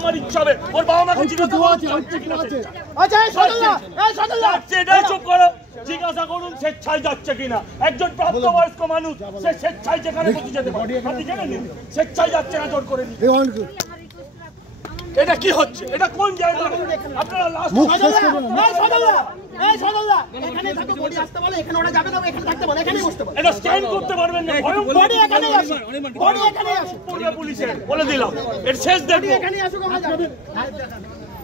আমার ইচ্ছা হবে ওর বাবা মাকে জিজ্ঞাসা করুন স্বেচ্ছায় যাচ্ছে কিনা। একজন প্রাপ্তবয়স্ক মানুষ সে স্বেচ্ছায় যেখানে যেতে পারে, আপনি জানেন স্বেচ্ছায় যাচ্ছে না জোর করে। এটা কি হচ্ছে? এটা কোন জায়গা? আপনারা এটা স্ট্যান্ড করতে পারবেন না, পুলিশের বলে দিলাম এর শেষ দেখবো।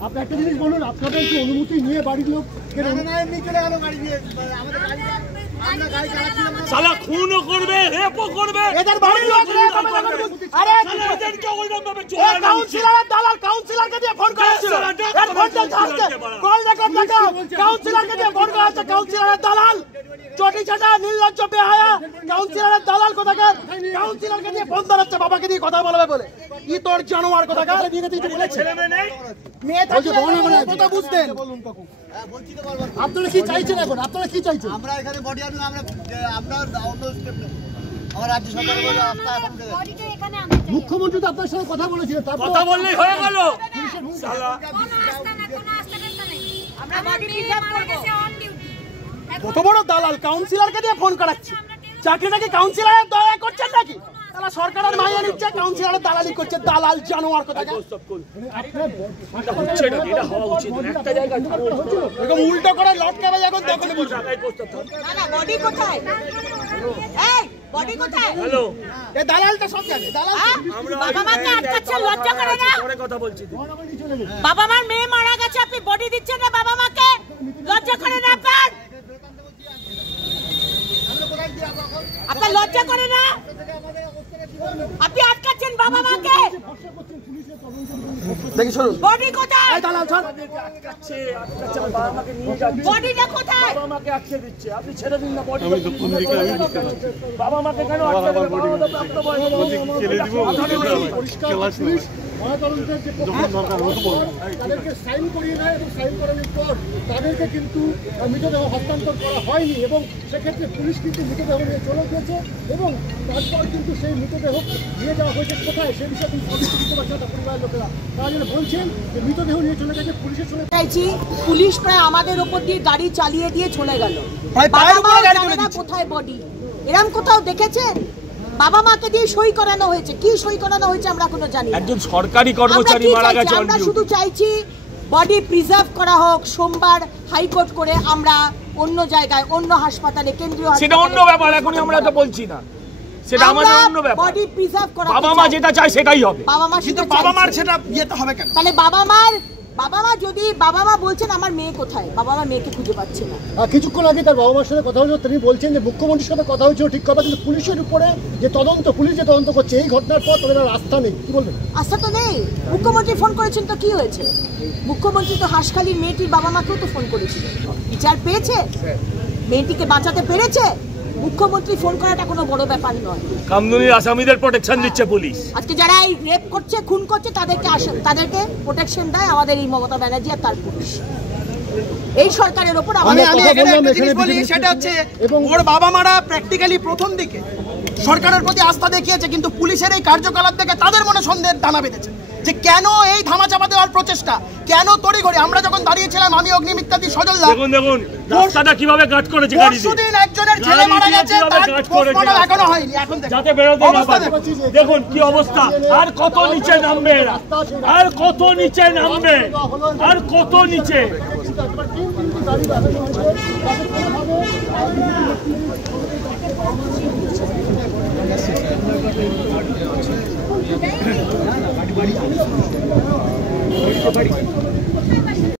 আপনি একটা জিনিস বলুন, আপনাদের কি অনুমতি নিয়ে বাড়ির লোক সালা খুনও করবে, রেপও করবে, এদের বাড়ির লোক আরে এদেরকে ওইরকম ভাবে কাউন্সিলরের দালাল কাউন্সিলরকে দিয়ে ফোন করেছিল, এর ফোনটা আসছে কল রেকর্ড দেখা, কাউন্সিলরকে দিয়ে ফোন করেছে, কাউন্সিলরের দালাল চটি চাটা নির্লজ্জ বেহায়া কাউন্সিলরের দালাল কোথাকার, কাউন্সিলরকে দিয়ে ফোন ধরাচ্ছে বাবাকে দিয়ে কথা বলবে বলে। ই তোর জানোয়ার কোথাকার, ছেলে মেয়ে নেই, মেয়ে থাকে কথা বুঝতেন। আপনারা কি চাইছেন এখন? আপনারা কি চাইছেন? আমরা এখানে বডি আনলাম, আমরা অন্য আমার রাজ্য সরকার বলে রাস্তা এখন মুখ্যমন্ত্রী তো আপনার সঙ্গে কথা বলেছিলেন, কথা বললেই হয়ে গেল। কত বড় দালাল, কাউন্সিলরকে দিয়ে ফোন করাচ্ছে, চাকরিটাকে কাউন্সিলরের দয়া করছেন নাকি? তাহলে সরকারের মাইনে নিচ্ছে, কাউন্সিলরের দালালি করছে, দালাল জানোয়ার কোথাকার। উল্টো করে লটকাবে এখন তখন বডি কোথায়? এই বডি কোথায়? হ্যালো এই দালালটা সব জানে, দালাল বাবা মাকে আটকাচ্ছে, লজ্জা করে না? পরে কথা বলছি। বাবা মার মেয়ে মারা গেছে, আপনি বডি দিচ্ছেন না বাবা মাকে, লজ্জা করে না আপনার? আপনার লজ্জা করে না? আপনি আটকাচ্ছেন বাবা মাকে, দেখি শুনুন বডি কোথায়? এই দালাল ছাড়, আটকাচ্ছে আমার বাবা মাকে নিয়ে যাচ্ছে, বডিটা কোথায়? বাবা মাকে আটকে দিচ্ছে, আপনি ছেড়ে দিন না বডি। বাবা মাকে কেন আটকে দেবেন? বাবা তো প্রাপ্তবয়স্ক, তাদেরকে সাইন করিয়ে নেয় এবং সাইন করানোর পর তাদেরকে কিন্তু মৃতদেহ হস্তান্তর করা হয়নি এবং সেক্ষেত্রে পুলিশ কিন্তু মৃতদেহ নিয়ে চলে গেছে এবং তারপর কিন্তু সেই মৃতদেহ নিয়ে যাওয়া হয়েছে কোথায় সে বিষয়ে কিন্তু বুঝতে পারছে না পরিবারের লোকেরা। তারা যেন বলছেন যে মৃতদেহ নিয়ে চলে গেছে পুলিশের চলে চাইছি, পুলিশ প্রায় আমাদের উপর দিয়ে গাড়ি চালিয়ে দিয়ে চলে গেল, কোথায় বডি? এরকম কোথাও দেখেছেন? বাবা মাকে দিয়ে সই করানো হয়েছে, কি সই করানো হয়েছে আমরা এখনো জানি না। একজন সরকারি কর্মচারী মারা গেছে, আমরা শুধু চাইছি বডি প্রিজার্ভ করা হোক। সোমবার হাইকোর্ট করে আমরা অন্য জায়গায়, অন্য হাসপাতালে, কেন্দ্রীয় সেটা অন্য ব্যাপার, এখনই আমরা তো বলছি না, সেটা আমাদের অন্য ব্যাপার। বডি প্রিজার্ভ করা, বাবা মা যেটা চায় সেটাই হবে। বাবা মা কিন্তু বাবা মার সেটা ইয়েতে হবে কেন? তাহলে বাবা মা যদি বাবা মা বলছেন আমার মেয়ে কোথায়, বাবা মা মেয়েকে খুঁজে পাচ্ছে না। কিছুক্ষণ আগে তার বাবা মার সাথে কথা হয়েছিল, তিনি বলছেন যে মুখ্যমন্ত্রীর সাথে কথা হয়েছিল ঠিক কথা, কিন্তু পুলিশের উপরে যে তদন্ত, পুলিশ যে তদন্ত করছে এই ঘটনার পর তাদের আর আস্থা নেই। কি বলবেন? আস্থা তো নেই। মুখ্যমন্ত্রী ফোন করেছেন তো কি হয়েছে? মুখ্যমন্ত্রী তো হাঁসখালির মেয়েটির বাবা মাকেও তো ফোন করেছিল, বিচার পেয়েছে, মেয়েটিকে বাঁচাতে পেরেছে। মুখ্যমন্ত্রী ফোন করাটা কোনো বড় ব্যাপার নয়। কামদুনির আসামিদের প্রোটেকশন দিচ্ছে পুলিশ। আজকে যারা এই রেপ করছে, খুন করছে, তাদেরকে প্রোটেকশন দেয় আমাদের এই মমতা ব্যানার্জি আর তার পুলিশ। এই সরকারের উপর আমি এখানে একটা জিনিস বলি, সেটা হচ্ছে ওর বাবা মারা প্র্যাকটিক্যালি প্রথম দিকে সরকারের প্রতি আস্থা দেখিয়েছে, কিন্তু পুলিশের এই কার্যকলাপ দেখে তাদের মনে সন্দেহের দানা বেঁধেছে যে কেন এই ধামাচাপা দেওয়ার প্রচেষ্টা, কেন তড়িঘড়ি। আমরা যখন দাঁড়িয়েছিলাম, আমি অগ্নিমিত্রাদি সজলদা, দেখুন রাস্তাটা কিভাবে গার্ড করেছে, গাড়ি দিয়ে পরশুদিন একজনের ছেলে মারা গেছে, তার পোস্টমর্টম এখনো হয়নি, এখন যাতে বেরোতে না পারে। দেখুন কি অবস্থা, আর কত নিচে নামবে এরা, আর কত নিচে নামবে, আর কত নিচে। বাড়ি